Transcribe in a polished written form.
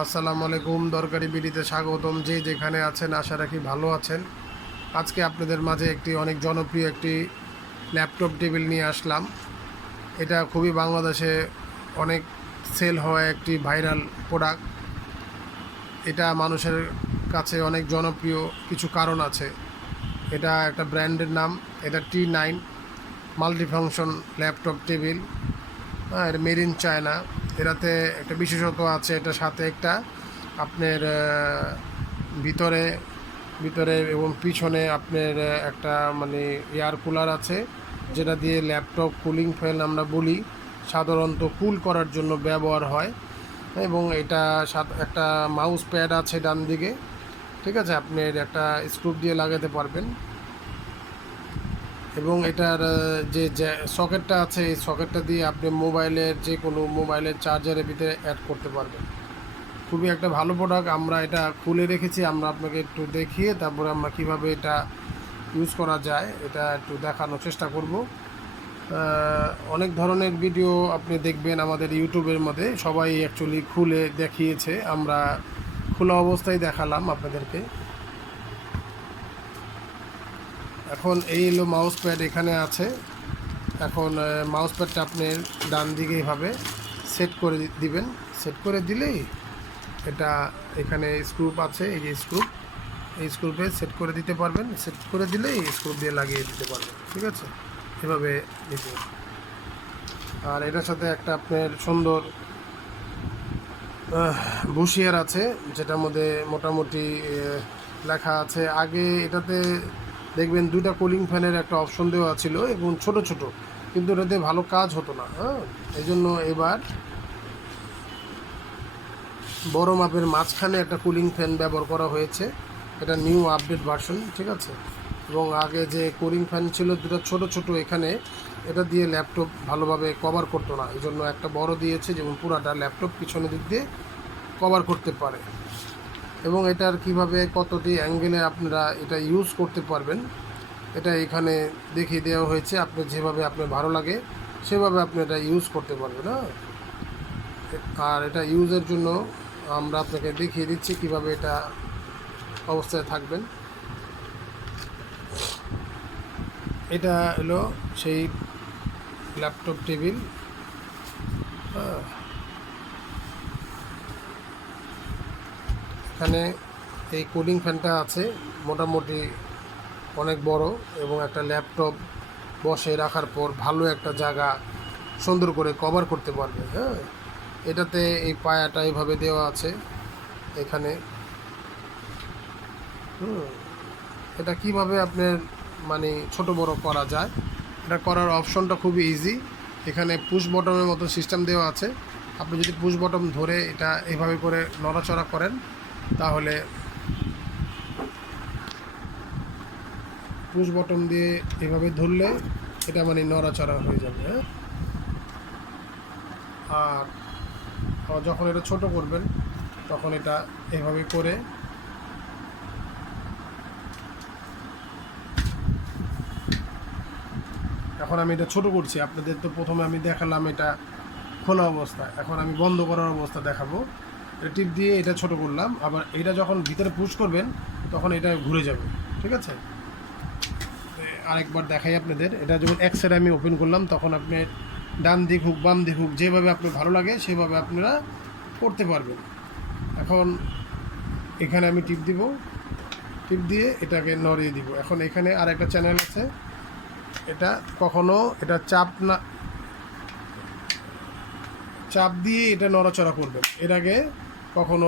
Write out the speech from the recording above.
আসসালামু আলাইকুম। দরকারি বিডিতে স্বাগতম। যে যেখানে আছেন আশা রাখি ভালো আছেন। আজকে আপনাদের মাঝে একটি অনেক জনপ্রিয় একটি ল্যাপটপ টেবিল নিয়ে আসলাম। এটা খুবই বাংলাদেশে অনেক সেল হওয়া একটি ভাইরাল প্রোডাক্ট। এটা মানুষের কাছে অনেক জনপ্রিয়, কিছু কারণ আছে। এটা একটা ব্র্যান্ডের নাম, এটা T9 মাল্টিফাংশন ল্যাপটপ টেবিল। হ্যাঁ, এটা মেড ইন চায়না। এটাতে একটা বিশেষত্ব আছে, এটা সাথে একটা আপনার ভিতরে ভিতরে এবং পিছনে আপনার একটা মানে এয়ার কুলার আছে, যেটা দিয়ে ল্যাপটপ কুলিং ফ্যান আমরা বলি, সাধারণত কুল করার জন্য ব্যবহার হয়। এবং এটা একটা মাউস প্যাড আছে ডান দিকে, ঠিক আছে, আপনার একটা স্ক্রু দিয়ে লাগাতে পারবেন। এবং এটার যে সকেটটা আছে, এই সকেটটা দিয়ে আপনি মোবাইলের যে কোনো মোবাইলের চার্জারের ভিতরে অ্যাড করতে পারবেন। খুবই একটা ভালো প্রোডাক্ট। আমরা এটা খুলে রেখেছি, আমরা আপনাকে একটু দেখিয়ে তারপরে আমরা কিভাবে এটা ইউজ করা যায় এটা একটু দেখানোর চেষ্টা করব। অনেক ধরনের ভিডিও আপনি দেখবেন আমাদের ইউটিউবের মধ্যে, সবাই অ্যাকচুয়ালি খুলে দেখিয়েছে, আমরা খোলা অবস্থায় দেখালাম আপনাদেরকে। এখন এই হলো মাউস প্যাড এখানে আছে। এখন মাউস প্যাডটা আপনি ডান দিকে এইভাবে সেট করে দিবেন। সেট করে দিলেই এটা এখানে স্ক্রুপ আছে, এই যে স্ক্রুপ, এই স্ক্রুপে সেট করে দিতে পারবেন। সেট করে দিলেই স্ক্রুপ দিয়ে লাগিয়ে দিতে পারবেন, ঠিক আছে, এভাবে দিতে। আর এটার সাথে একটা আপনার সুন্দর বুশিয়ার আছে, যেটার মধ্যে মোটামুটি লেখা আছে। আগে এটাতে দেখবেন দুইটা কুলিং ফ্যানের একটা অপশন দেওয়া ছিল এবং ছোট ছোট, কিন্তু এটাতে ভালো কাজ হতো না। হ্যাঁ, এই জন্য এবার বড় মাপের মাঝখানে একটা কুলিং ফ্যান ব্যবহার করা হয়েছে। এটা নিউ আপডেট ভার্সন, ঠিক আছে। এবং আগে যে কুলিং ফ্যান ছিল দুটো ছোট ছোট, এখানে এটা দিয়ে ল্যাপটপ ভালোভাবে কভার করতো না, এই জন্য একটা বড় দিয়েছে, যেমন পুরাটা ল্যাপটপ পিছনের দিক দিয়ে কভার করতে পারে। এবং এটার কিভাবে কতটি অ্যাঙ্গেলে আপনারা এটা ইউজ করতে পারবেন এটা এখানে দেখিয়ে দেওয়া হয়েছে। আপনি যেভাবে আপনার ভালো লাগে সেভাবে আপনি এটা ইউজ করতে পারবেন। হ্যাঁ, আর এটা ইউজের জন্য আমরা আপনাকে দেখিয়ে দিচ্ছি কিভাবে এটা অবস্থায় থাকবেন। এটা হলো সেই ল্যাপটপ টেবিল। এখানে এই কুলিং ফ্যানটা আছে, মোটামুটি অনেক বড়, এবং একটা ল্যাপটপ বসে রাখার পর ভালো একটা জায়গা সুন্দর করে কভার করতে পারবে। হ্যাঁ, এটাতে এই পায়াটা এইভাবে দেওয়া আছে এখানে। এটা কিভাবে আপনার মানে ছোট বড় করা যায়, এটা করার অপশনটা খুবই ইজি। এখানে পুশ বটমের মতো সিস্টেম দেওয়া আছে। আপনি যদি পুশ বটম ধরে এটা এভাবে করে নড়াচড়া করেন, তাহলে পুশ বটম দিয়ে এভাবে ধরলে এটা মানে নড়াচড়া হয়ে যাবে। হ্যাঁ, আর যখন এটা ছোট করবেন তখন এটা এভাবে করে এখন আমি এটা ছোট করছি আপনাদের। তো প্রথমে আমি দেখালাম এটা খোলা অবস্থা, এখন আমি বন্ধ করার অবস্থা দেখাবো। টিপ দিয়ে এটা ছোট করলাম, আবার এটা যখন ভিতরে পুশ করবেন তখন এটা ঘুরে যাবে, ঠিক আছে। আরেকবার দেখাই আপনাদের। এটা যখন এক সাইডে আমি ওপেন করলাম তখন আপনি ডান দিক হোক বাম দিক হোক যেভাবে আপনার ভালো লাগে সেভাবে আপনারা করতে পারবেন। এখন এখানে আমি টিপ দিব, টিপ দিয়ে এটাকে নড়িয়ে দিব। এখন এখানে আর একটা চ্যানেল আছে, এটা কখনো এটা চাপ দিয়ে এটা নড়াচড়া করবেন, এর আগে কখনো